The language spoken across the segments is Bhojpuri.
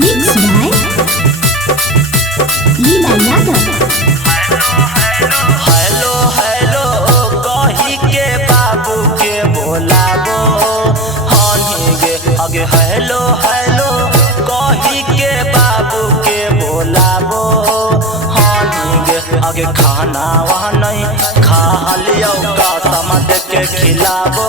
Mixed by Leela Yadav. Hello hello कही के बाबू के बोलाबो हनी गे आगे हेलो हेलो कही के बाबू के बोलाबो हनी गे आगे खाना वहाँ नहीं खा लियो का समझ के खिलाबो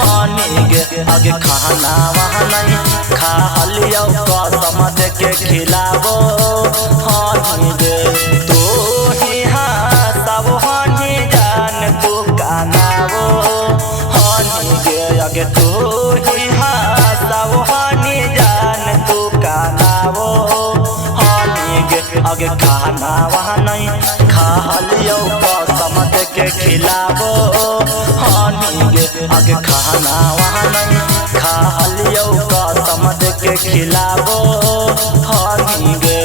हनी गे आगे खाना वहाँ नहीं खा लियो का समझ के खिलाबो हनी गे तू ही हासाव हानी जान तू कानावो हानी गे आगे खाना वहाँ नहीं खा लियो समझ के खिलावो हानी गे आगे खाना वहाँ नहीं खा लियो समझ के खिलावो हानी गे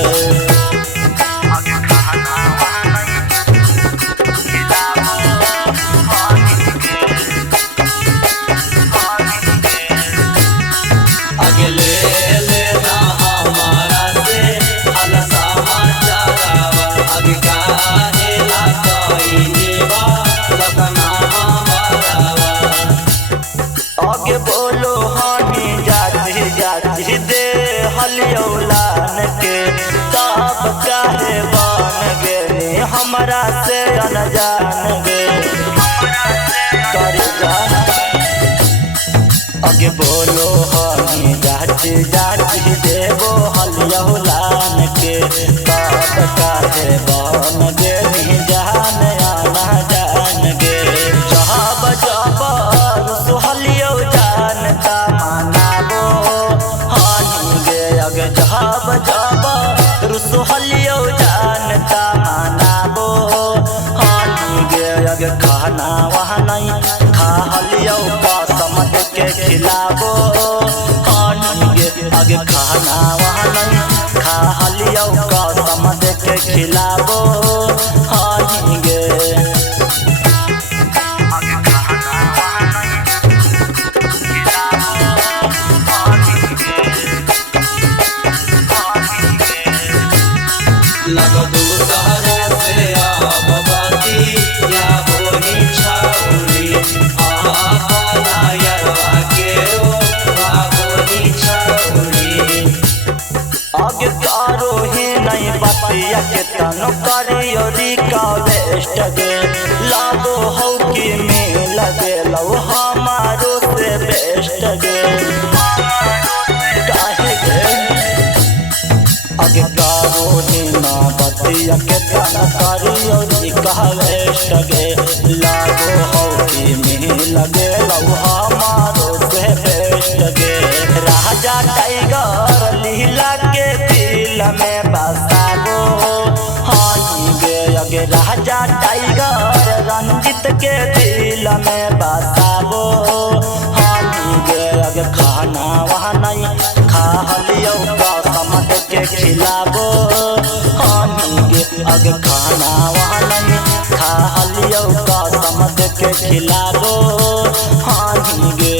आगे बोलो हानी जाती जाती दे हलियौलान के तब काहे बन गे हमरा से अनजान गे कर जान आगे बोलो हानी जाती जाती देवो हलियौलान के तब काहे बन गे जान आना जान गे जब जब जब जब रुसहलियो जानता मानाबो हानी गे अगे खाना वहाँ नहीं खा लियो समझ के खिलाबो हानी गे अगे खाना वहाँ नहीं खा लियो समझ के खिलाबो हानी गे आगे कारो ही नहीं बतिया के तनो करियो रिक्वेस्ट गे लागो हो कि मिल गे लो हमारो से बेस्ट गे काहे गे आगे कारो ही ना बतिया के तनो करियो रिक्वेस्ट गे लागो हो कि मिल गे लो हमारो से बेस्ट गे राजा टाइगर लीला के दिल में बसाबो हानी गे अगे राजा टाइगर रंजित के दिल में बसाबो हानी गे अगे खाना वहाँ नहीं खा लियो समझ के खिलाबो हानी गे अगे खाना वहाँ नहीं खा लियो समझ के खिलाबो हानी गे।